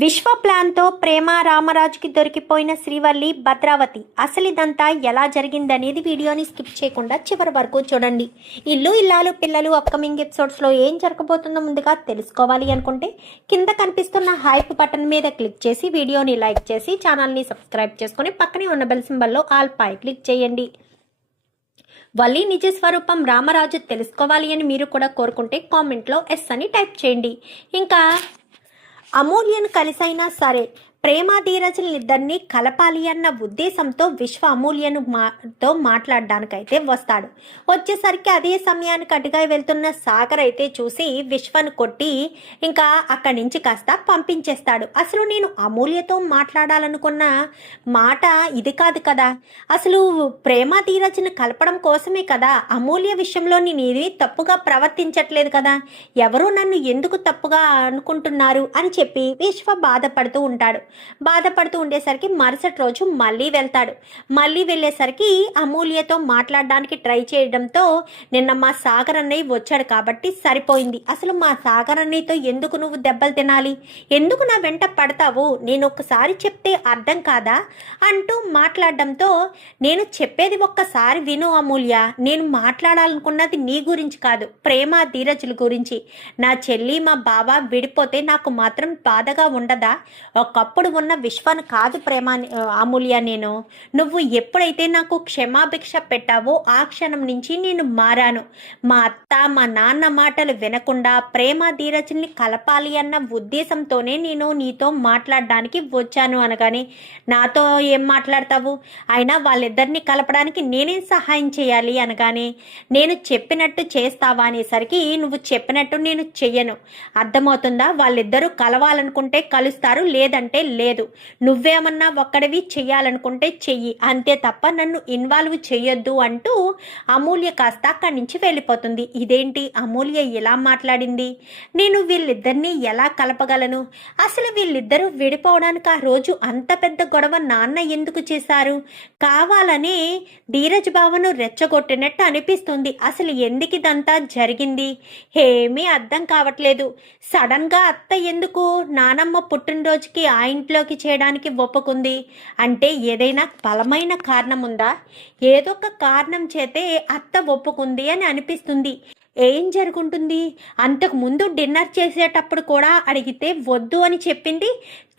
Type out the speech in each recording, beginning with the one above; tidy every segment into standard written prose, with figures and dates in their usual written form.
విశ్వ ప్లాన్తో ప్రేమ రామరాజుకి దొరికిపోయిన శ్రీవల్లి భద్రావతి అసలు ఇదంతా ఎలా జరిగిందనేది వీడియోని స్కిప్ చేయకుండా చివరి వరకు చూడండి. ఇల్లు ఇల్లాలు పిల్లలు అప్కమింగ్ ఎపిసోడ్స్లో ఏం జరగబోతుందో ముందుగా తెలుసుకోవాలి అనుకుంటే కింద కనిపిస్తున్న హైప్ బటన్ మీద క్లిక్ చేసి వీడియోని లైక్ చేసి ఛానల్ని సబ్స్క్రైబ్ చేసుకుని పక్కనే ఉన్న బెల్ సింబల్లో ఆల్ పై క్లిక్ చేయండి. వల్లి నిజ స్వరూపం రామరాజు తెలుసుకోవాలి అని మీరు కూడా కోరుకుంటే కామెంట్లో ఎస్ అని టైప్ చేయండి. ఇంకా అమూల్యను కలిసైనా సరే ప్రేమ ధీరజులిద్దరినీ కలపాలి అన్న ఉద్దేశంతో విశ్వ అమూల్యను మాట్లాడడానికైతే వస్తాడు. వచ్చేసరికి అదే సమయానికి అటుగా వెళ్తున్న సాగర్ అయితే చూసి విశ్వను కొట్టి ఇంకా అక్కడి నుంచి కాస్త పంపించేస్తాడు. అసలు నేను అమూల్యతో మాట్లాడాలనుకున్న మాట ఇది కాదు కదా, అసలు ప్రేమ ధీరజును కలపడం కోసమే కదా, అమూల్య విషయంలో నేను ఇది తప్పుగా ప్రవర్తించట్లేదు కదా, ఎవరు నన్ను ఎందుకు తప్పుగా అనుకుంటున్నారు అని చెప్పి విశ్వ బాధపడుతూ ఉంటాడు. బాధపడుతూ ఉండేసరికి మరుసటి రోజు మళ్ళీ వెళ్తాడు. మళ్ళీ వెళ్ళేసరికి అమూల్యతో మాట్లాడడానికి ట్రై చేయడంతో నిన్న మా సాగర్ అన్నయ్య వచ్చాడు కాబట్టి సరిపోయింది, అసలు మా సాగర్ అన్నయ్యతో ఎందుకు నువ్వు దెబ్బలు తినాలి, ఎందుకు నా వెంట పడతావు, నేను ఒక్కసారి చెప్తే అర్థం కాదా అంటూ మాట్లాడడంతో నేను చెప్పేది ఒక్కసారి విను అమూల్య, నేను మాట్లాడాలనుకున్నది నీ గురించి కాదు, ప్రేమ ధీరజుల గురించి. నా చెల్లి మా బావ విడిపోతే నాకు మాత్రం బాధగా ఉండదా, ఒకప్పుడు ఉన్న విశ్వాన్ని కాదు ప్రేమ అమూల్య నేను, నువ్వు ఎప్పుడైతే నాకు క్షమాభిక్ష పెట్టావో ఆ క్షణం నుంచి నేను మారాను. మా అత్త మా నాన్న మాటలు వినకుండా ప్రేమ ధీరజుల్ని కలపాలి అన్న ఉద్దేశంతోనే నేను నీతో మాట్లాడడానికి వచ్చాను అనగానే నాతో ఏం మాట్లాడతావు, అయినా వాళ్ళిద్దరిని కలపడానికి నేనేం సహాయం చేయాలి అనగానే నేను చెప్పినట్టు చేస్తావా అనేసరికి నువ్వు చెప్పినట్టు నేను చెయ్యను, అర్థమవుతుందా, వాళ్ళిద్దరూ కలవాలనుకుంటే కలుస్తారు, లేదంటే లేదు, నువ్వేమన్నా ఒక్కడివి చెయ్యాలనుకుంటే చెయ్యి, అంతే తప్ప నన్ను ఇన్వాల్వ్ చెయ్యొద్దు అంటూ అమూల్య కాస్త అక్కడి నుంచి వెళ్ళిపోతుంది. ఇదేంటి అమూల్య ఎలా మాట్లాడింది, నేను వీళ్ళిద్దరినీ ఎలా కలపగలను, అసలు వీళ్ళిద్దరూ విడిపోవడానికి ఆ రోజు అంత పెద్ద గొడవ నాన్న ఎందుకు చేశారు, కావాలనే ధీరజ్ బావను రెచ్చగొట్టినట్టు అనిపిస్తుంది, అసలు ఎందుకు ఇదంతా జరిగింది ఏమీ అర్థం కావట్లేదు, సడన్గా అత్త ఎందుకు నానమ్మ పుట్టినరోజుకి ఆ ఇంట్లోకి చేయడానికి ఒప్పుకుంది అంటే ఏదైనా బలమైన కారణం ఉందా, ఏదో ఒక కారణం చేతే అత్త ఒప్పుకుంది అని అనిపిస్తుంది. ఏం జరుగుంటుంది, అంతకుముందు డిన్నర్ చేసేటప్పుడు కూడా అడిగితే వద్దు అని చెప్పింది,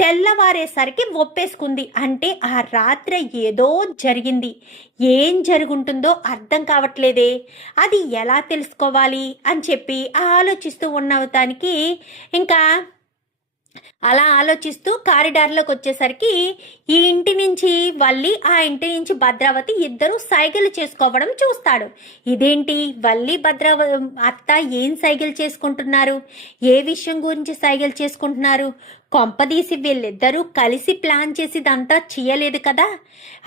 తెల్లవారేసరికి ఒప్పేసుకుంది అంటే ఆ రాత్రి ఏదో జరిగింది, ఏం జరుగుంటుందో అర్థం కావట్లేదే, అది ఎలా తెలుసుకోవాలి అని చెప్పి ఆలోచిస్తూ ఉన్నదానికి ఇంకా అలా ఆలోచిస్తూ కారిడార్లోకి వచ్చేసరికి ఈ ఇంటి నుంచి వల్లి ఆ ఇంటి నుంచి భద్రావతి ఇద్దరు సైకిల్ చేసుకోవడం చూస్తాడు. ఇదేంటి వల్లి అత్త ఏం సైకిల్ చేసుకుంటున్నారు, ఏ విషయం గురించి సైకిల్ చేసుకుంటున్నారు, కొంపదీసి వీళ్ళిద్దరూ కలిసి ప్లాన్ చేసి ఇదంతా చేయలేదు కదా,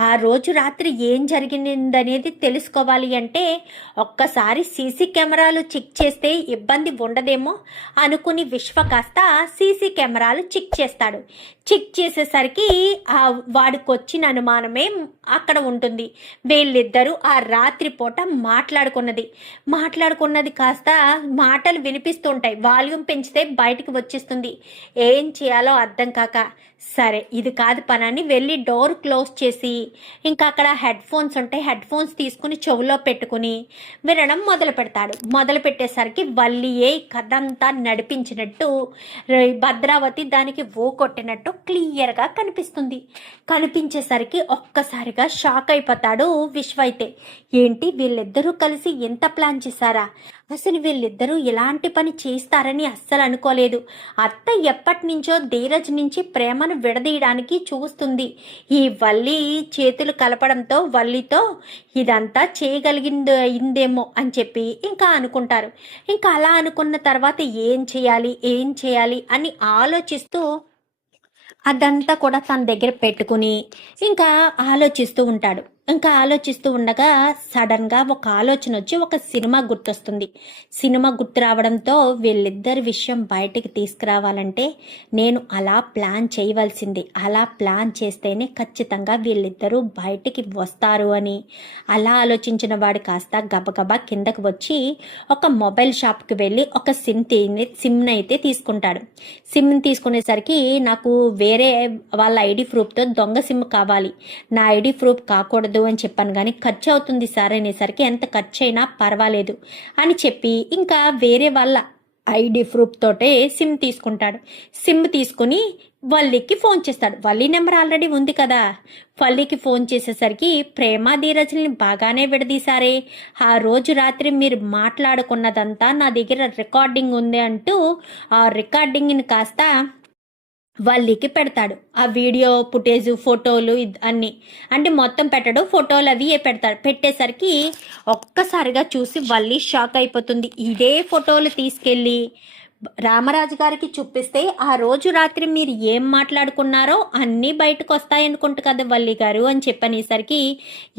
ఆ రోజు రాత్రి ఏం జరిగిందనేది తెలుసుకోవాలి అంటే ఒక్కసారి సీసీ కెమెరాలు చెక్ చేస్తే ఇబ్బంది ఉండదేమో అనుకుని విశ్వ కాస్త సీసీ కెమెరాలు చెక్ చేస్తాడు. చెక్ చేసేసరికి వాడికి వచ్చిన అనుమానమే అక్కడ ఉంటుంది. వీళ్ళిద్దరూ ఆ రాత్రి పూట మాట్లాడుకున్నది కాస్త మాటలు వినిపిస్తుంటాయి, వాల్యూమ్ పెంచితే బయటికి వచ్చేస్తుంది, ఏం చేయాలో అర్థం కాక సరే ఇది కాదు పనని వెళ్ళి డోర్ క్లోజ్ చేసి ఇంకా అక్కడ హెడ్ ఫోన్స్ ఉంటాయి, హెడ్ ఫోన్స్ తీసుకుని చెవులో పెట్టుకుని వినడం మొదలు పెట్టేసరికి వల్లియే కథ అంతా నడిపించినట్టు భద్రావతి దానికి ఓ కొట్టినట్టు క్లియర్గా కనిపించేసరికి ఒక్కసారిగా షాక్ అయిపోతాడు విశ్వ. అయితే ఏంటి వీళ్ళిద్దరూ కలిసి ఎంత ప్లాన్ చేశారా, అసలు వీళ్ళిద్దరూ ఎలాంటి పని చేస్తారని అస్సలు అనుకోలేదు, అత్త ఎప్పటి నుంచో ధీరజ్ నుంచి ప్రేమను విడదీయడానికి చూస్తుంది, ఈ వల్లి చేతులు కలపడంతో వల్లితో ఇదంతా చేయగలిగిందేమో అని చెప్పి ఇంకా అనుకుంటారు. ఇంకా అలా అనుకున్న తర్వాత ఏం చేయాలి అని ఆలోచిస్తూ అదంతా కూడా తన దగ్గర పెట్టుకుని ఇంకా ఆలోచిస్తూ ఉంటాడు. ఇంకా ఆలోచిస్తూ ఉండగా సడన్గా ఒక ఆలోచన వచ్చి ఒక సినిమా గుర్తొస్తుంది. సినిమా గుర్తు రావడంతో వీళ్ళిద్దరి విషయం బయటికి తీసుకురావాలంటే నేను అలా ప్లాన్ చేయవలసింది, అలా ప్లాన్ చేస్తేనే ఖచ్చితంగా వీళ్ళిద్దరూ బయటికి వస్తారు అని అలా ఆలోచించిన వాడు కాస్త గబగబా కిందకు వచ్చి ఒక మొబైల్ షాప్కి వెళ్ళి ఒక సిమ్ని అయితే తీసుకుంటాడు. సిమ్ని తీసుకునేసరికి నాకు వేరే వాళ్ళ ఐడి ప్రూఫ్తో దొంగ సిమ్ కావాలి, నా ఐడి ప్రూఫ్ కాకూడదు అని చెప్పాను. కానీ ఖర్చు అవుతుంది సార్ అనేసరికి ఎంత ఖర్చు అయినా పర్వాలేదు అని చెప్పి ఇంకా వేరే వాళ్ళ ఐడి ప్రూఫ్ తోటే సిమ్ తీసుకుంటాడు. సిమ్ తీసుకుని వల్లికి ఫోన్ చేస్తాడు. వల్లి నెంబర్ ఆల్రెడీ ఉంది కదా. వల్లికి ఫోన్ చేసేసరికి ప్రేమ ధీరజ్ని బాగానే విడదీశారే, ఆ రోజు రాత్రి మీరు మాట్లాడుకున్నదంతా నా దగ్గర రికార్డింగ్ ఉంది అంటూ ఆ రికార్డింగ్ని కాస్త వల్లికి పెడతాడు. ఆ వీడియో ఫుటేజ్ ఫోటోలు అన్నీ అంటే మొత్తం పెట్టడు, ఫోటోలు అవి పెడతాడు. పెట్టేసరికి ఒక్కసారిగా చూసి వల్లి షాక్ అయిపోతుంది. ఇదే ఫోటోలు తీసుకెళ్ళి రామరాజు గారికి చూపిస్తే ఆ రోజు రాత్రి మీరు ఏం మాట్లాడుకున్నారో అన్నీ బయటకు వస్తాయనుకుంటు కదా వల్లి గారు అని చెప్పనేసరికి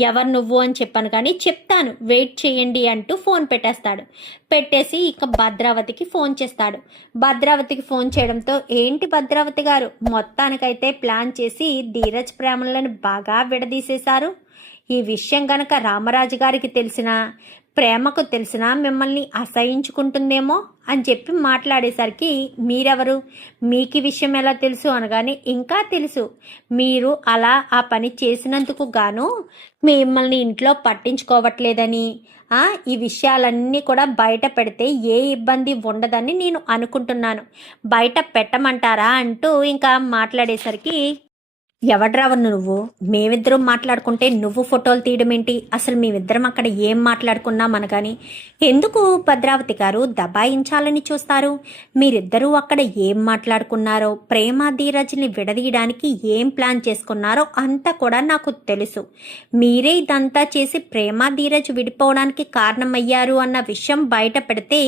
ఎవరు నువ్వు అని చెప్పాను, కానీ చెప్తాను వెయిట్ చేయండి అంటూ ఫోన్ పెట్టేస్తాడు. పెట్టేసి ఇక భద్రావతికి ఫోన్ చేస్తాడు. భద్రావతికి ఫోన్ చేయడంతో ఏంటి భద్రావతి గారు, మొత్తానికైతే ప్లాన్ చేసి ధీరజ్ ప్రేమలను బాగా విడదీసేశారు. ఈ విషయం గనక రామరాజు గారికి తెలిసినా ప్రేమకు తెలిసినా మిమ్మల్ని అసహించుకుంటుందేమో అని చెప్పి మాట్లాడేసరికి మీరెవరు, మీకు విషయం ఎలా తెలుసు అనగానే ఇంకా తెలుసు, మీరు అలా ఆ పని చేసినందుకు గాను మిమ్మల్ని ఇంట్లో పట్టించుకోవట్లేదని, ఈ విషయాలన్నీ కూడా బయట పెడితే ఏ ఇబ్బంది ఉండదని నేను అనుకుంటున్నాను, బయట పెట్టమంటారా అంటూ ఇంకా మాట్లాడేసరికి ఎవడ్రావు నువ్వు, మేమిద్దరం మాట్లాడుకుంటే నువ్వు ఫోటోలు తీయడం ఏంటి, అసలు మేమిద్దరం అక్కడ ఏం మాట్లాడుకున్నాం అనగాని ఎందుకు భద్రావతి గారు దబాయించాలని చూస్తారు, మీరిద్దరూ అక్కడ ఏం మాట్లాడుకున్నారో ప్రేమ ధీరజ్ని విడదీయడానికి ఏం ప్లాన్ చేసుకున్నారో అంతా కూడా నాకు తెలుసు, మీరే ఇదంతా చేసి ప్రేమ ధీరజ్ విడిపోవడానికి కారణమయ్యారు అన్న విషయం బయట పెడితే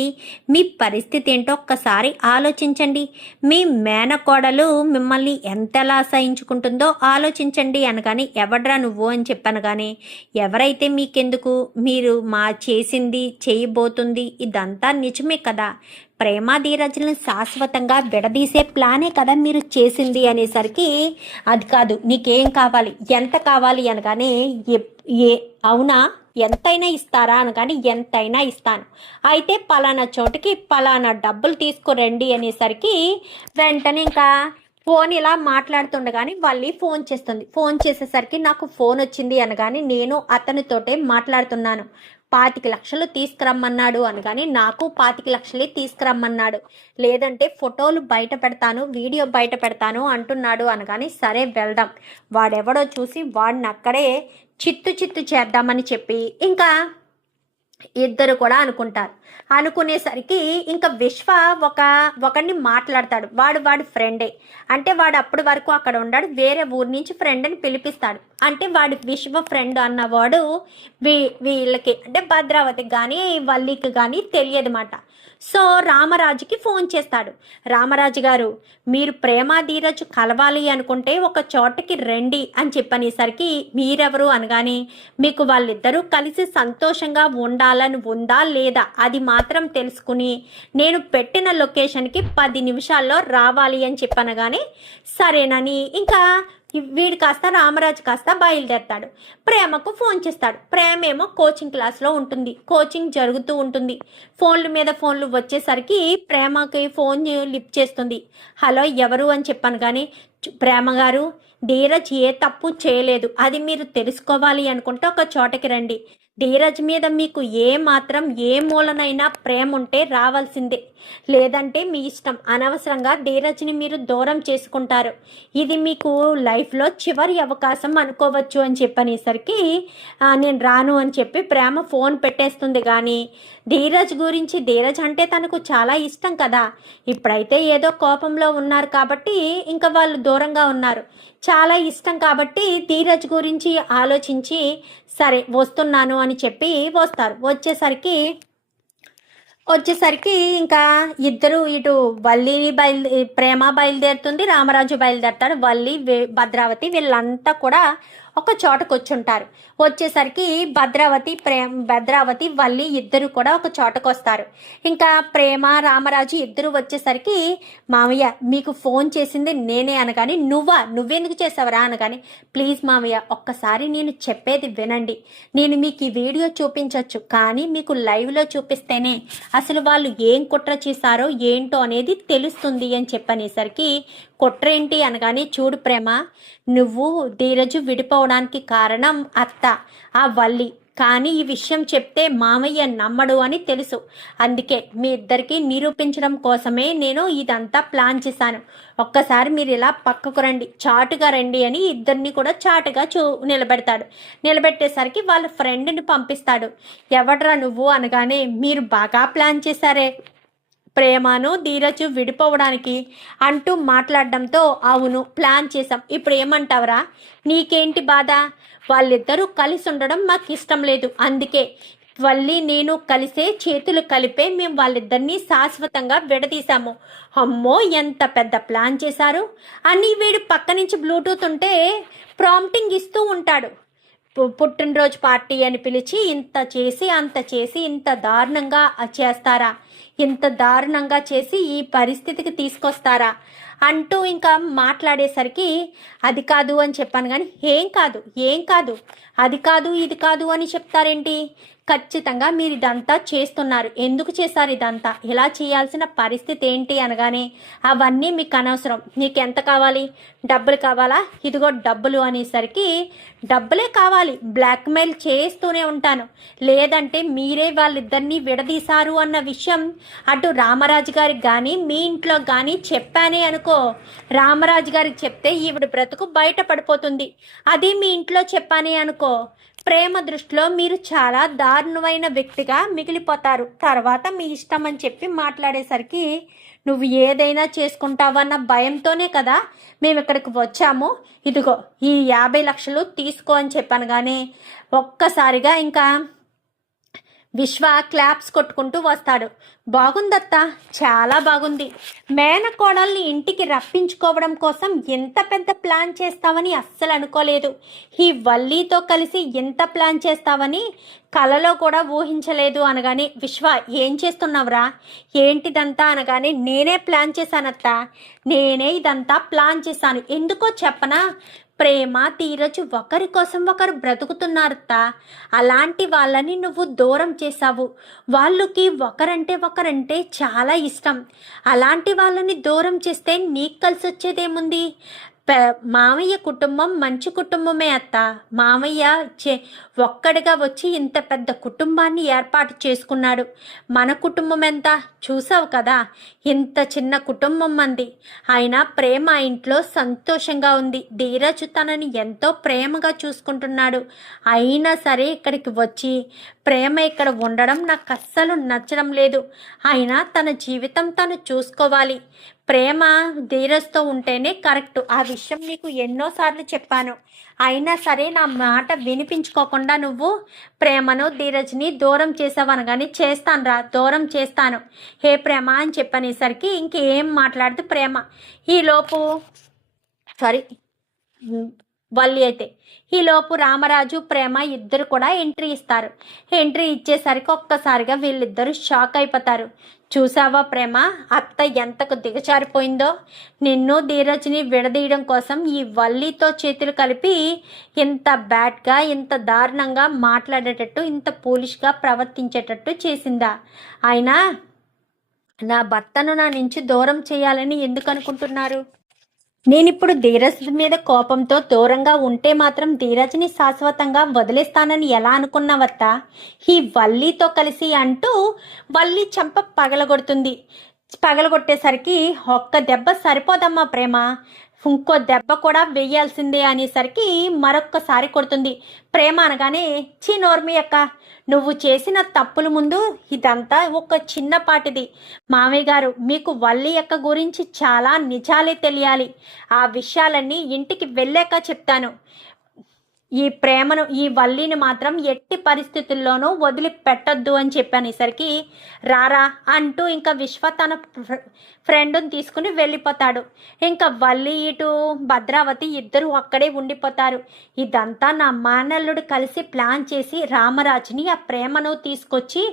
మీ పరిస్థితి ఏంటో ఒక్కసారి ఆలోచించండి, మీ మేనకోడలు మిమ్మల్ని ఎంతలా అసహించుకుంటుందో ఆలోచించండి అనగాని ఎవడ్రా నువ్వు అని చెప్పాను. కానీ ఎవరైతే మీకెందుకు, మీరు మా చేసింది చేయబోతుంది ఇదంతా నిజమే కదా, ప్రేమ ధీరజ్ని శాశ్వతంగా విడదీసే ప్లానే కదా మీరు చేసింది అనేసరికి అది కాదు, నీకేం కావాలి ఎంత కావాలి అనగానే అవునా ఎంతైనా ఇస్తారా అనగాని ఎంతైనా ఇస్తాను, అయితే పలానా చోటుకి పలానా డబ్బులు తీసుకురండి అనేసరికి వెంటనే ఇంకా ఫోన్ ఇలా మాట్లాడుతుండగానే వాళ్ళి ఫోన్ చేస్తుంది. ఫోన్ చేసేసరికి నాకు ఫోన్ వచ్చింది అనగాని నేను అతనితోటే మాట్లాడుతున్నాను, 25 లక్షలు తీసుకురమ్మన్నాడు అనగాని నాకు 25 లక్షలే తీసుకురమ్మన్నాడు, లేదంటే ఫోటోలు బయట పెడతాను వీడియో బయట పెడతాను అంటున్నాడు అనగాని సరే వెళ్దాం, వాడెవడో చూసి వాడిని అక్కడే చిత్తు చేద్దామని చెప్పి ఇంకా ఇద్దరు కూడా అనుకుంటారు. అనుకునేసరికి ఇంకా విశ్వ ఒకడిని మాట్లాడతాడు. వాడి ఫ్రెండే, అంటే వాడు అప్పటి వరకు అక్కడ ఉన్నాడు, వేరే ఊరి నుంచి ఫ్రెండ్ అని పిలిపిస్తాడు. అంటే వాడి విశ్వ ఫ్రెండ్ అన్నవాడు వీళ్ళకి అంటే భద్రావతికి కానీ వల్లికి కానీ తెలియదు మాట. సో రామరాజుకి ఫోన్ చేస్తాడు. రామరాజు గారు, మీరు ప్రేమ ధీరజ్ కలవాలి అనుకుంటే ఒక చోటకి రండి అని చెప్పనేసరికి మీరెవరు అనగానే మీకు వాళ్ళిద్దరూ కలిసి సంతోషంగా ఉండాలని ఉందా లేదా అది మాత్రం తెలుసుకుని నేను పెట్టిన లొకేషన్కి 10 నిమిషాల్లో రావాలి అని చెప్పనగానే సరేనని ఇంకా వీడు కాస్త రామరాజు కాస్త బయలుదేరతాడు. ప్రేమకు ఫోన్ చేస్తాడు. ప్రేమ ఏమో కోచింగ్ క్లాస్లో ఉంటుంది, కోచింగ్ జరుగుతూ ఉంటుంది. ఫోన్ల మీద ఫోన్లు వచ్చేసరికి ప్రేమకి ఫోన్ లిఫ్ట్ చేస్తుంది. హలో ఎవరు అని చెప్పాను. కానీ ప్రేమ గారు, ధీరజ్ ఏ తప్పు చేయలేదు, అది మీరు తెలుసుకోవాలి అనుకుంటే ఒక చోటకి రండి, ధీరజ్ మీద మీకు ఏ మాత్రం ఏ మూలనైనా ప్రేమ ఉంటే రావాల్సిందే, లేదంటే మీ ఇష్టం, అనవసరంగా ధీరజ్ని మీరు దూరం చేసుకుంటారు, ఇది మీకు లైఫ్లో చివరి అవకాశం అనుకోవచ్చు అని చెప్పనేసరికి నేను రాను అని చెప్పి ప్రేమ ఫోన్ పెట్టేస్తుంది. కానీ ధీరజ్ గురించి, ధీరజ్ అంటే తనకు చాలా ఇష్టం కదా, ఇప్పుడైతే ఏదో కోపంలో ఉన్నారు కాబట్టి ఇంకా వాళ్ళు దూరంగా ఉన్నారు, చాలా ఇష్టం కాబట్టి ధీరజ్ గురించి ఆలోచించి సరే వస్తున్నాను అని చెప్పి వస్తారు. వచ్చేసరికి ఇంకా ఇద్దరు ఇటు వల్లిని ప్రేమ బయలుదేరుతుంది, రామరాజు బయలుదేరుతాడు, వల్లి భద్రావతి వీళ్ళంతా కూడా ఒక చోటకు వచ్చుంటారు. వచ్చేసరికి భద్రావతి వల్లి ఇద్దరు కూడా ఒక చోటకు వస్తారు. ఇంకా ప్రేమ రామరాజు ఇద్దరు వచ్చేసరికి మామయ్య మీకు ఫోన్ చేసింది నేనే అనగాని నువ్వెందుకు చేసావరా అనగాని ప్లీజ్ మామయ్య ఒక్కసారి నేను చెప్పేది వినండి. నేను మీకు ఈ వీడియో చూపించవచ్చు, కానీ మీకు లైవ్లో చూపిస్తేనే అసలు వాళ్ళు ఏం కుట్ర చేశారో ఏంటో అనేది తెలుస్తుంది అని చెప్పనేసరికి కుట్ర ఏంటి అనగానే చూడు ప్రేమ, నువ్వు ధీరజు విడిపోవడానికి కారణం అత్త ఆ వల్లి, కానీ ఈ విషయం చెప్తే మామయ్య నమ్మడు అని తెలుసు. అందుకే మీ ఇద్దరికి నిరూపించడం కోసమే నేను ఇదంతా ప్లాన్ చేశాను. ఒక్కసారి మీరు ఇలా పక్కకు రండి, చాటుగా రండి అని ఇద్దరిని కూడా చాటుగా నిలబెడతాడు. నిలబెట్టేసరికి వాళ్ళ ఫ్రెండ్ని పంపిస్తాడు. ఎవడ్రా నువ్వు అనగానే మీరు బాగా ప్లాన్ చేశారే ప్రేమను ధీరజు విడిపోవడానికి అంటూ మాట్లాడడంతో అవును ప్లాన్ చేశాం, ఇప్పుడు ఏమంటావరా, నీకేంటి బాధ, వాళ్ళిద్దరూ కలిసి ఉండడం మాకు ఇష్టం లేదు, అందుకే వల్లి నేను కలిసే చేతులు కలిపే మేము వాళ్ళిద్దరినీ శాశ్వతంగా విడదీశాము. అమ్మో ఎంత పెద్ద ప్లాన్ చేశారు అని వీడు పక్క నుంచి బ్లూటూత్ ఉంటే ప్రాంప్టింగ్ ఇస్తూ ఉంటాడు. పుట్టినరోజు పార్టీ అని పిలిచి ఇంత చేసి అంత చేసి ఇంత దారుణంగా చేస్తారా, ఇంత దారుణంగా చేసి ఈ పరిస్థితికి తీసుకొస్తారా అంటూ ఇంకా మాట్లాడేసరికి అది కాదు అని చెప్పాను. కానీ ఏం కాదు అది కాదు ఇది కాదు అని చెప్తారేంటి, ఖచ్చితంగా మీరు ఇదంతా చేస్తున్నారు, ఎందుకు చేశారు ఇదంతా, ఇలా చేయాల్సిన పరిస్థితి ఏంటి అనగానే అవన్నీ మీకు అనవసరం, నీకు ఎంత కావాలి, డబ్బులు కావాలా, ఇదిగో డబ్బులు అనేసరికి డబ్బులే కావాలి, బ్లాక్మెయిల్ చేస్తూనే ఉంటాను, లేదంటే మీరే వాళ్ళిద్దరినీ విడదీశారు అన్న విషయం అటు రామరాజు గారికి కానీ మీ ఇంట్లో కానీ చెప్పానే అనుకో, రామరాజు గారికి చెప్తే ఈవిడ బ్రతుకు బయట పడిపోతుంది. అది మీ ఇంట్లో చెప్పానే అనుకో, ప్రేమ దృష్టిలో మీరు చాలా దారుణమైన వ్యక్తిగా మిగిలిపోతారు. తర్వాత మీ ఇష్టం అని చెప్పి మాట్లాడేసరికి నువ్వు ఏదైనా చేసుకుంటావన్న భయంతోనే కదా మేము ఇక్కడికి వచ్చాము, ఇదిగో ఈ 50 లక్షలు తీసుకో అని చెప్పాను. కానీ ఒక్కసారిగా ఇంకా విశ్వ క్లాప్స్ కొట్టుకుంటూ వస్తాడు. బాగుందత్తా, చాలా బాగుంది, మేనకోడల్ని ఇంటికి రప్పించుకోవడం కోసం ఎంత పెద్ద ప్లాన్ చేస్తావని అస్సలు అనుకోలేదు, ఈ వల్లీతో కలిసి ఎంత ప్లాన్ చేస్తావని కలలో కూడా ఊహించలేదు అనగానే విశ్వ ఏం చేస్తున్నావురా, ఏంటిదంతా అనగానే నేనే ప్లాన్ చేశానత్తా, నేనే ఇదంతా ప్లాన్ చేశాను, ఎందుకో చెప్పనా, ప్రేమ ధీరజు ఒకరి కోసం ఒకరు బ్రతుకుతున్నారత్తా, అలాంటి వాళ్ళని నువ్వు దూరం చేశావు, వాళ్ళకి ఒకరంటే చాలా ఇష్టం, అలాంటి వాళ్ళని దూరం చేస్తే నీకు కలిసి వచ్చేదేముంది, మామయ్య కుటుంబం మంచి కుటుంబమే అత్త, మామయ్య ఒక్కడిగా వచ్చి ఇంత పెద్ద కుటుంబాన్ని ఏర్పాటు చేసుకున్నాడు, మన కుటుంబం ఎంత చూసావు కదా, ఇంత చిన్న కుటుంబం మంది, అయినా ప్రేమ ఇంట్లో సంతోషంగా ఉంది, ధీరజు తనని ఎంతో ప్రేమగా చూసుకుంటున్నాడు, అయినా సరే ఇక్కడికి వచ్చి ప్రేమ ఇక్కడ ఉండడం నాకు అస్సలు నచ్చడం లేదు, అయినా తన జీవితం తను చూసుకోవాలి, ప్రేమ ధీరజ్తో ఉంటేనే కరెక్ట్, ఆ విషయం నీకు ఎన్నోసార్లు చెప్పాను, అయినా సరే నా మాట వినిపించుకోకుండా నువ్వు ప్రేమను ధీరజ్ని దూరం చేసావనగాని దూరం చేస్తాను హే ప్రేమ అని చెప్పనేసరికి ఇంకేం మాట్లాడుతూ ప్రేమ ఈలోపు వల్లి అయితే ఈలోపు రామరాజు ప్రేమ ఇద్దరు కూడా ఎంట్రీ ఇస్తారు. ఎంట్రీ ఇచ్చేసరికి ఒక్కసారిగా వీళ్ళిద్దరూ షాక్ అయిపోతారు. చూసావా ప్రేమ, అత్త ఎంతకు దిగజారిపోయిందో, నిన్ను ధీరజ్ని విడదీయడం కోసం ఈ వల్లితో చేతులు కలిపి ఇంత బ్యాడ్గా ఇంత దారుణంగా మాట్లాడేటట్టు ఇంత పూలిష్గా ప్రవర్తించేటట్టు చేసిందా, అయినా నా భర్తను నా నుంచి దూరం చేయాలని ఎందుకు అనుకుంటున్నారు, నేనిప్పుడు ధీరజ్ మీద కోపంతో దూరంగా ఉంటే మాత్రం ధీరజ్ని శాశ్వతంగా వదిలేస్తానని ఎలా అనుకున్నావత్తా, ఈ వల్లితో కలిసి అంటూ వల్లి చెంప పగలగొట్టేసరికి ఒక్క దెబ్బ సరిపోదమ్మా ప్రేమ, ఇంకో దెబ్బ కూడా వేయాల్సిందే అనేసరికి మరొక్కసారి కొడుతుంది. ప్రేమ అనగానే చీ నోర్మి అక్క, నువ్వు చేసిన తప్పుల ముందు ఇదంతా ఒక చిన్నపాటిది, మామయ్య గారు మీకు వల్లి అక్క గురించి చాలా నిజాలే తెలియాలి, ఆ విషయాలన్నీ ఇంటికి వెళ్ళాక చెప్తాను, ఈ ప్రేమను ఈ వల్లిని మాత్రం ఎట్టి పరిస్థితుల్లోనూ వదిలిపెట్టొద్దు అని చెప్పనేసరికి రారా అంటూ ఇంకా విశ్వ తన ఫ్రెండ్ని తీసుకుని వెళ్ళిపోతాడు. ఇంకా వల్లి ఇటు భద్రావతి ఇద్దరు అక్కడే ఉండిపోతారు. ఇదంతా నా మేనల్లుడు కలిసి ప్లాన్ చేసి రామరాజుని ఆ ప్రేమను తీసుకొచ్చి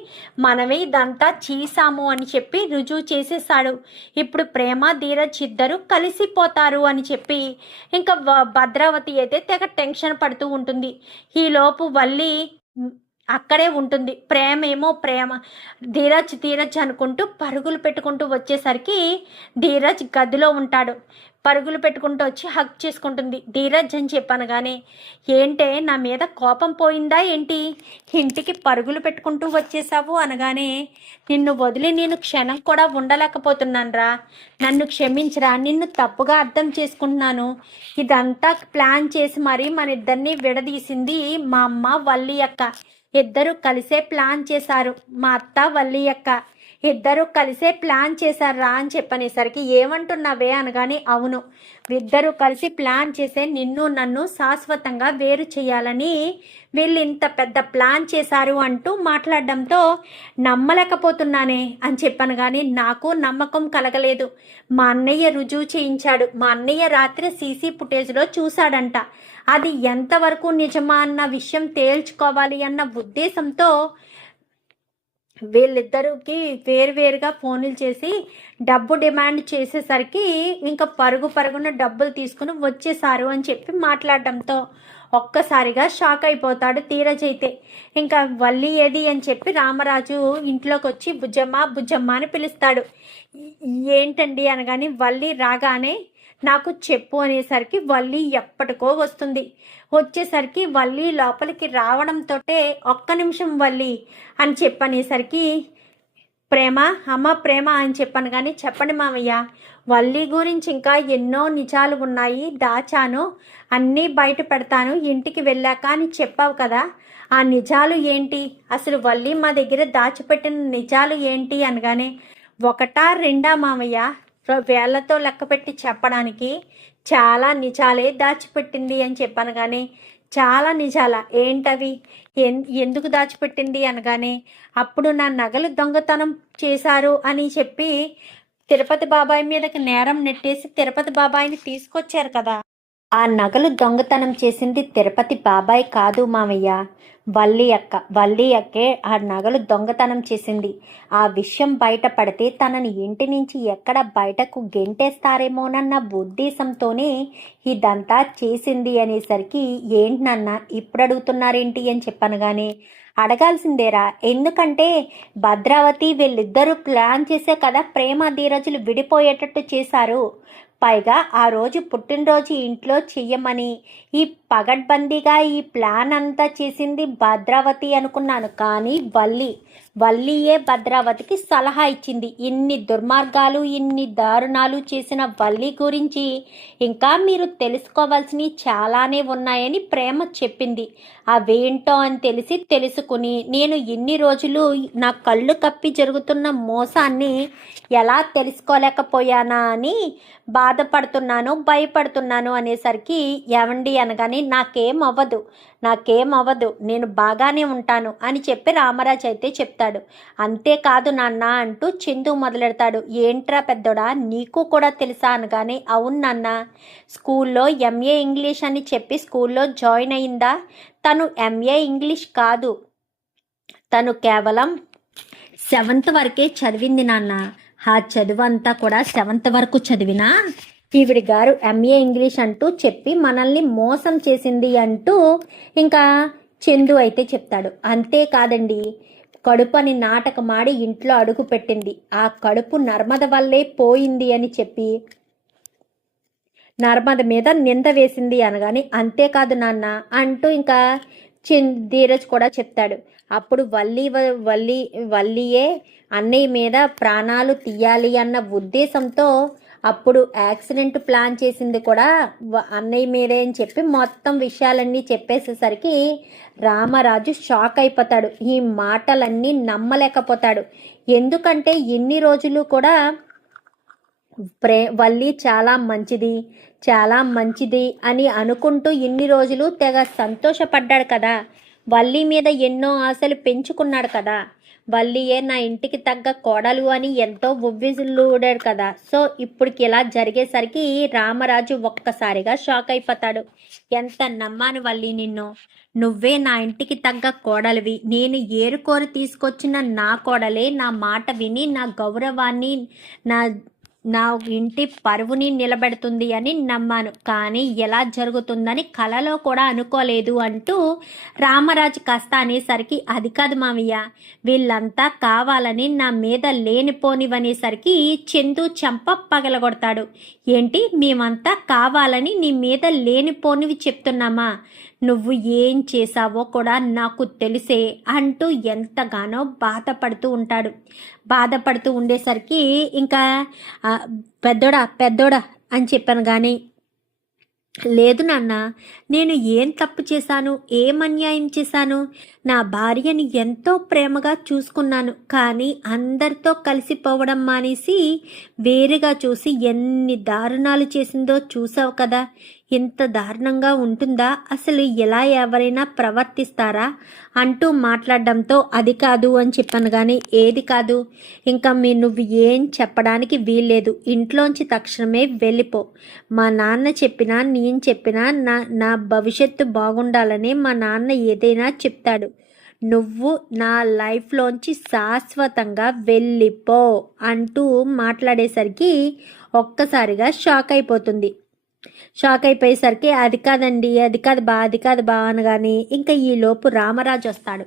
మనమే ఇదంతా చేశాము అని చెప్పి రుజువు చేసేసాడు. ఇప్పుడు ప్రేమ ధీరజ్ ఇద్దరు కలిసిపోతారు అని చెప్పి ఇంకా భద్రావతి అయితే తెగ టెన్షన్ పడుతూ ఉంటుంది. ఈలోపు వల్లి అక్కడే ఉంటుంది. ప్రేమ ధీరజ్ అనుకుంటూ పరుగులు పెట్టుకుంటూ వచ్చేసరికి ధీరజ్ గదిలో ఉంటాడు. పరుగులు పెట్టుకుంటూ వచ్చి హగ్ చేసుకుంటుంది. ధీరజ్ అని చెప్పాను కానీ ఏంటే నా మీద కోపం పోయిందా ఏంటి, ఇంటికి పరుగులు పెట్టుకుంటూ వచ్చేసావు అనగానే నిన్ను వదిలి నేను క్షణం కూడా ఉండలేకపోతున్నానురా, నన్ను క్షమించరా, నిన్ను తప్పుగా అర్థం చేసుకుంటున్నాను. ఇదంతా ప్లాన్ చేసి మరీ మన ఇద్దరిని విడదీసింది మా అమ్మ వల్లి అక్క. ఇద్దరు కలిసే ప్లాన్ చేశారు. మా అత్త వల్లి అక్క ఇద్దరు కలిసే ప్లాన్ చేశారా అని చెప్పనేసరికి ఏమంటున్నావే అనగానే అవును, ఇద్దరు కలిసి ప్లాన్ చేసే నిన్ను నన్ను శాశ్వతంగా వేరు చేయాలని వీళ్ళు ఇంత పెద్ద ప్లాన్ చేశారు అంటూ మాట్లాడడంతో నమ్మలేకపోతున్నానే అని చెప్పాను. కానీ నాకు నమ్మకం కలగలేదు. మా అన్నయ్య రుజువు చేయించాడు. మా అన్నయ్య రాత్రి సీసీ ఫుటేజ్లో చూశాడంట. అది ఎంతవరకు నిజమా అన్న విషయం తేల్చుకోవాలి అన్న ఉద్దేశంతో వీళ్ళిద్దరికి వేరువేరుగా ఫోన్లు చేసి డబ్బు డిమాండ్ చేసేసరికి ఇంకా పరుగున డబ్బులు తీసుకుని వచ్చేసారు అని చెప్పి మాట్లాడడంతో ఒక్కసారిగా షాక్ అయిపోతాడు ధీరజ్ అయితే. ఇంకా వల్లి ఏది అని చెప్పి రామరాజు ఇంట్లోకి వచ్చి బుజ్జమ్మ అని పిలుస్తాడు. ఏంటండి అనగానే వల్లి రాగానే నాకు చెప్పు అనేసరికి వల్లి ఎప్పటికో వస్తుంది. వచ్చేసరికి వల్లి లోపలికి రావడంతో ఒక్క నిమిషం వల్లి అని చెప్పనేసరికి ప్రేమ అని చెప్పాను. కానీ చెప్పండి మామయ్య, వల్లి గురించి ఇంకా ఎన్నో నిజాలు ఉన్నాయి, దాచాను, అన్నీ బయట పెడతాను ఇంటికి వెళ్ళాక అని చెప్పావు కదా, ఆ నిజాలు ఏంటి, అసలు వల్లి మా దగ్గర దాచిపెట్టిన నిజాలు ఏంటి అనగానే ఒకటా రెండా మామయ్య, వేళ్లతో లెక్కపెట్టి చెప్పడానికి చాలా నిజాలే దాచిపెట్టింది అని చెప్పాను. కానీ చాలా నిజాలా, ఏంటవి, ఎందుకు దాచిపెట్టింది అనగానే అప్పుడు నా నగలు దొంగతనం చేశారు అని చెప్పి తిరుపతి బాబాయ్ మీదకి నేరం నెట్టేసి తిరుపతి బాబాయిని తీసుకొచ్చారు కదా, ఆ నగలు దొంగతనం చేసింది తిరుపతి బాబాయ్ కాదు మామయ్య, వల్లి అక్కే ఆ నగలు దొంగతనం చేసింది. ఆ విషయం బయటపడితే తనని ఇంటి నుంచి ఎక్కడ బయటకు గెంటేస్తారేమోనన్న ఉద్దేశంతోనే ఇదంతా చేసింది అనేసరికి ఏంటి నాన్న ఇప్పుడు అడుగుతున్నారేంటి అని చెప్పాను. కానీ అడగాల్సిందేరా, ఎందుకంటే భద్రావతి వీళ్ళిద్దరూ ప్లాన్ చేసే కదా ప్రేమ ధీరజులు విడిపోయేటట్టు చేశారు. పైగా ఆ రోజు పుట్టినరోజు ఇంట్లో చెయ్యమని ఈ పగడ్బందీగా ఈ ప్లాన్ అంతా చేసింది భద్రావతి అనుకున్నాను. కానీ వల్లియే భద్రావతికి సలహా ఇచ్చింది. ఇన్ని దుర్మార్గాలు ఇన్ని దారుణాలు చేసిన వల్లి గురించి ఇంకా మీరు తెలుసుకోవాల్సినవి చాలానే ఉన్నాయని ప్రేమ చెప్పింది. అవేంటో అని తెలుసుకుని నేను ఇన్ని రోజులు నా కళ్ళు కప్పి జరుగుతున్న మోసాన్ని ఎలా తెలుసుకోలేకపోయానా అని బాధపడుతున్నాను, భయపడుతున్నాను అనేసరికి ఏమండి అనగానే నాకేం అవ్వదు, నేను బాగానే ఉంటాను అని చెప్పి రామరాజు అయితే చెప్తాడు. అంతేకాదు నాన్న అంటూ చందు మొదలెడతాడు. ఏంట్రా పెద్దోడా, నీకు కూడా తెలుసా అనగానే అవును నాన్న, స్కూల్లో ఎంఏ ఇంగ్లీష్ అని చెప్పి స్కూల్లో జాయిన్ అయిందా, తను ఎంఏ ఇంగ్లీష్ కాదు, తను కేవలం 7th వరకే చదివింది నాన్న. ఆ చదువు అంతా కూడా 7th వరకు చదివినా ఈవిడి గారు ఎంఏ ఇంగ్లీష్ అంటూ చెప్పి మనల్ని మోసం చేసింది అంటూ ఇంకా చందు అయితే చెప్తాడు. అంతేకాదండి, కడుపని నాటకమాడి ఇంట్లో అడుగు పెట్టింది, ఆ కడుపు నర్మద వల్లే పోయింది అని చెప్పి నర్మద మీద నింద వేసింది అనగాని అంతేకాదు నాన్న అంటూ ఇంకా ధీరజ్ కూడా చెప్తాడు. అప్పుడు వల్లియే అన్నయ్య మీద ప్రాణాలు తీయాలి అన్న ఉద్దేశంతో అప్పుడు యాక్సిడెంట్ ప్లాన్ చేసింది కూడా అన్నయ్య మీదే అని చెప్పి మొత్తం విషయాలన్నీ చెప్పేసేసరికి రామరాజు షాక్ అయిపోతాడు. ఈ మాటలన్నీ నమ్మలేకపోతాడు. ఎందుకంటే ఇన్ని రోజులు కూడా వల్లి చాలా మంచిది అని అనుకుంటూ ఇన్ని రోజులు తెగ సంతోషపడ్డాడు కదా, వల్లి మీద ఎన్నో ఆశలు పెంచుకున్నాడు కదా, వల్లియే నా ఇంటికి తగ్గ కోడలు అని ఎంతో ఉవ్విళ్ళూడాడు కదా. సో ఇప్పటికి ఇలా జరిగేసరికి రామరాజు ఒక్కసారిగా షాక్ అయిపోతాడు. ఎంత నమ్మాను వల్లి నిన్ను, నువ్వే నా ఇంటికి తగ్గ కోడలివి, నేను ఏరుకోరి తీసుకొచ్చిన నా కోడలే నా మాట విని నా గౌరవాన్ని నా నా ఇంటి పరువుని నిలబెడుతుంది అని నమ్మాను, కానీ ఎలా జరుగుతుందని కలలో కూడా అనుకోలేదు అంటూ రామరాజు కాస్త అనేసరికి, అది కాదు మావయ్య, వీళ్ళంతా కావాలని నా మీద లేనిపోనివనేసరికి చందు చెంప పగలగొడతాడు. ఏంటి, మేమంతా కావాలని నీ మీద లేనిపోనివి చెప్తున్నామా? నువ్వు ఏం చేశావో కూడా నాకు తెలిసే అంటూ ఎంతగానో బాధపడుతూ ఉండేసరికి ఇంకా పెద్దోడా అని చెప్పాను. కానీ లేదు నాన్న, నేను ఏం తప్పు చేశాను, ఏం అన్యాయం చేశాను? నా భార్యని ఎంతో ప్రేమగా చూసుకున్నాను, కానీ అందరితో కలిసిపోవడం మానేసి వేరుగా చూసి ఎన్ని దారుణాలు చేసిందో చూసావు కదా. ఇంత దారుణంగా ఉంటుందా అసలు, ఎలా ఎవరైనా ప్రవర్తిస్తారా అంటూ మాట్లాడడంతో అది కాదు అని చెప్పాను. కానీ ఏది కాదు, ఇంకా నువ్వు ఏం చెప్పడానికి వీల్లేదు, ఇంట్లోంచి తక్షణమే వెళ్ళిపో. మా నాన్న చెప్పినా నేను చెప్పినా నా భవిష్యత్తు బాగుండాలని మా నాన్న ఏదైనా చెప్తాడు. నువ్వు నా లైఫ్లోంచి శాశ్వతంగా వెళ్ళిపో అంటూ మాట్లాడేసరికి ఒక్కసారిగా షాక్ అయిపోయేసరికి అది కాదు బా అనగానే ఇంకా ఈలోపు రామరాజు వస్తాడు.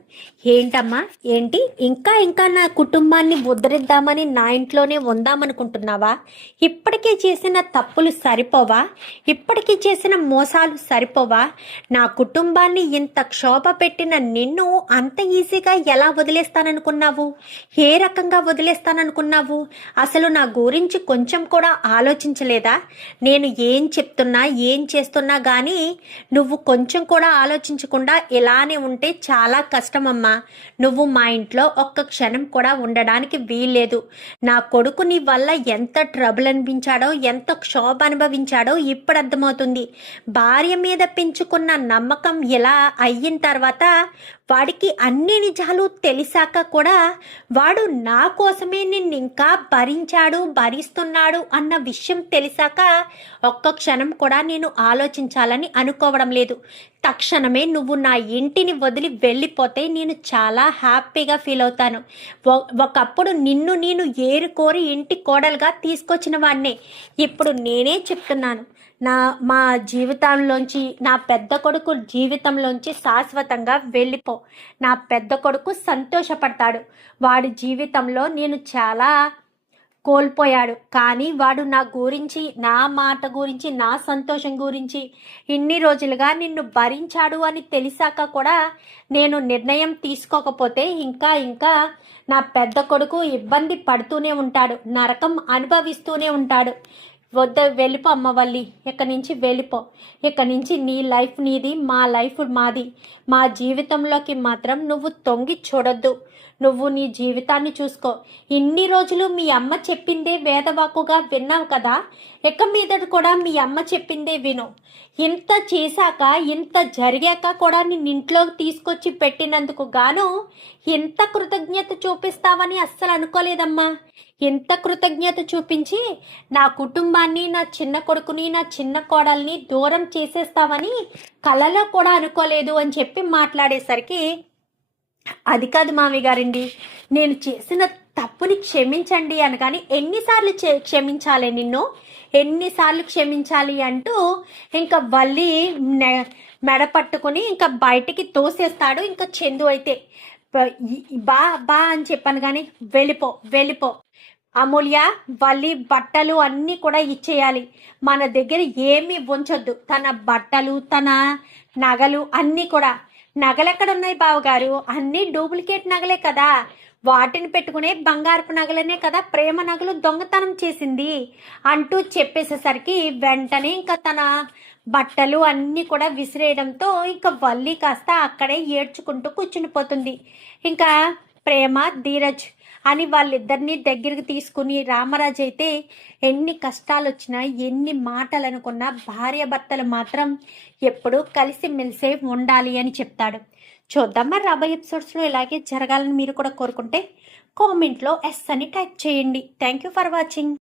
ఏంటమ్మా, ఏంటి ఇంకా నా కుటుంబాన్ని ఉద్ధరిద్దామని నా ఇంట్లోనే ఉందామనుకుంటున్నావా? ఇప్పటికీ చేసిన తప్పులు సరిపోవా? ఇప్పటికీ చేసిన మోసాలు సరిపోవా? నా కుటుంబాన్ని ఇంత క్షోభ పెట్టిన నిన్ను అంత ఈజీగా ఎలా వదిలేస్తాననుకున్నావు? ఏ రకంగా వదిలేస్తాననుకున్నావు? అసలు నా గురించి కొంచెం కూడా ఆలోచించలేదా? నేను ఏం చెప్తున్నా ఏం చేస్తున్నా కానీ నువ్వు కొంచెం కూడా ఆలోచించకుండా ఇలానే ఉంటే చాలా కష్టమమ్మా. నువ్వు మా ఇంట్లో ఒక్క క్షణం కూడా ఉండడానికి వీల్లేదు. నా కొడుకు నీ వల్ల ఎంత ట్రబుల్ అనిపించాడో, ఎంత క్షోభ అనుభవించాడో ఇప్పుడు అర్థమవుతుంది. భార్య మీద పెంచుకున్న నమ్మకం ఇలా అయిన తర్వాత వాడికి అన్ని నిజాలు తెలిసాక కూడా వాడు నా కోసమే నిన్ను ఇంకా భరిస్తున్నాడు అన్న విషయం తెలిసాక ఒక్క క్షణం కూడా నేను ఆలోచించాలని అనుకోవడం లేదు. తక్షణమే నువ్వు నా ఇంటిని వదిలి వెళ్ళిపోతే నేను చాలా హ్యాపీగా ఫీల్ అవుతాను. ఒకప్పుడు నిన్ను నేను ఏరుకోరి ఇంటి కోడలుగా తీసుకొచ్చిన వాడినే. ఇప్పుడు నేనే చెప్తున్నాను, మా జీవితంలోంచి, నా పెద్ద కొడుకు జీవితంలోంచి శాశ్వతంగా వెళ్ళిపో. నా పెద్ద కొడుకు సంతోషపడతాడు. వాడి జీవితంలో నేను చాలా కోల్పోయాడు, కానీ వాడు నా గురించి, నా మాట గురించి, నా సంతోషం గురించి ఇన్ని రోజులుగా నిన్ను భరించాడు అని తెలిసాక కూడా నేను నిర్ణయం తీసుకోకపోతే ఇంకా నా పెద్ద కొడుకు ఇబ్బంది పడుతూనే ఉంటాడు, నరకం అనుభవిస్తూనే ఉంటాడు. వెళ్ళిపో అమ్మ వల్లి, ఇక్కడి నుంచి వెళ్ళిపో. ఇక్కడి నుంచి నీ లైఫ్ నీది, మా లైఫ్ మాది. మా జీవితంలోకి మాత్రం నువ్వు తొంగి చూడొద్దు. నువ్వు నీ జీవితాన్ని చూసుకో. ఇన్ని రోజులు మీ అమ్మ చెప్పిందే వేదవాకుగా విన్నావు కదా, ఇక మీదట కూడా మీ అమ్మ చెప్పిందే విను. ఇంత చేశాక, ఇంత జరిగాక కూడా నిన్ను ఇంట్లోకి తీసుకొచ్చి పెట్టినందుకు గాను ఇంత కృతజ్ఞత చూపిస్తావని అస్సలు అనుకోలేదమ్మా. ఎంత కృతజ్ఞత చూపించి నా కుటుంబాన్ని, నా చిన్న కొడుకుని, నా చిన్న కోడల్ని దూరం చేసేస్తావని కలలో కూడా అనుకోలేదు అని చెప్పి మాట్లాడేసరికి, అది కాదు మామయ్య గారండి, నేను చేసిన తప్పుని క్షమించండి అనగాని ఎన్నిసార్లు క్షమించాలి నిన్ను, ఎన్నిసార్లు క్షమించాలి అంటూ ఇంకా వల్లి మెడ పట్టుకుని ఇంకా బయటికి తోసేస్తాడు. ఇంకా చందు అయితే బా అని చెప్పాను కానీ వెళ్ళిపో అమూల్య, వల్లి బట్టలు అన్నీ కూడా ఇచ్చేయాలి. మన దగ్గర ఏమీ ఉంచొద్దు. తన బట్టలు, తన నగలు అన్నీ కూడా. నగలు ఎక్కడున్నాయి బావగారు? అన్నీ డూప్లికేట్ నగలే కదా, వాటిని పెట్టుకునే బంగారపు నగలనే కదా ప్రేమ నగలు దొంగతనం చేసింది అంటూ చెప్పేసేసరికి వెంటనే ఇంకా తన బట్టలు అన్నీ కూడా విసిరేయడంతో ఇంకా వల్లి కాస్త అక్కడే ఏడ్చుకుంటూ కూర్చునిపోతుంది. ఇంకా ప్రేమ, ధీరజ్ అని వాళ్ళిద్దరినీ దగ్గరికి తీసుకుని రామరాజు అయితే ఎన్ని కష్టాలు వచ్చినా, ఎన్ని మాటలు అనుకున్నా భార్యాభర్తలు మాత్రం ఎప్పుడూ కలిసిమెలిసే ఉండాలి అని చెప్తాడు. చూద్దాం మరి రాబోయే ఎపిసోడ్స్లో ఇలాగే జరగాలని మీరు కూడా కోరుకుంటే కామెంట్లో ఎస్ అని టైప్ చేయండి. Thank you for watching.